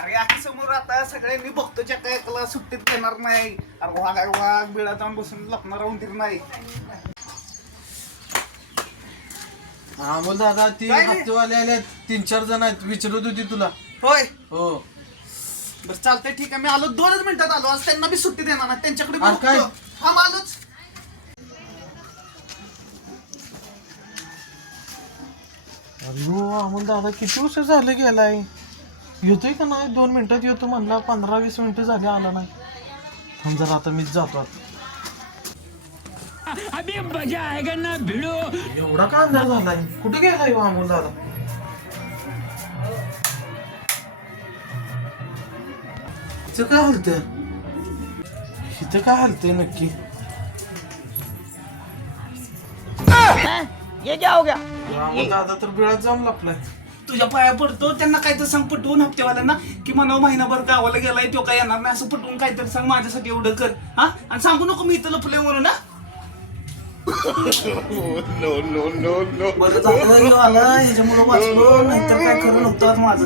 अरे आता समोर आता सगळ्यांनी बघतो चक्का एकाला सुट्टीत देणार नाही. अरे वाघ आहे वाघ बिळा जाऊन बसून लपणार राहून दिर नाही. हा बोल दादा ती काय रे? हप्तेवाले आले तीन चार जण आहेत. विचारत होती तुला. होय. हो. बरं चालतंय ठीक आहे. मी आलो दोनच मिनिटात आलो. आज त्यांना बी सुट्टी देणार नाही. त्यांच्याकडे बी अरे काय? बघतो. हा मालूच अरे हो अमोल दादा किती वर्ष झालं गेलाय? येतोय का नाही? दोन मिनिटात येतो म्हणला पंधरा वीस मिनिटं झाली आला नाही. थांब जरा आता मीच जातो आता. अभी मजा आएगा ना भिड़ो? एवढा का अंदाज झालाय? कुठे गेलाय हो अमोल दादा? इथं काय हलतंय? इथं काय हलतंय नक्की? ये क्या हो गया दादा तर बिळात जाऊन लपलाय. तुझ्या पाया पडतो त्यांना काहीतरी सांग पटवून हप्तेवाल्यांना की मला महिनाभर गावाला गेलाय तो काय येणार नाही असं पटवून काहीतरी सांग माझ्यासाठी एवढं कर. हा? आणि सांगू नको मी इथं लपले म्हणून ना बरं झालं ह्यो आला. ह्याच्यामुळं वाचलो. नाहीतर काय करू नव्हतं आज माझं.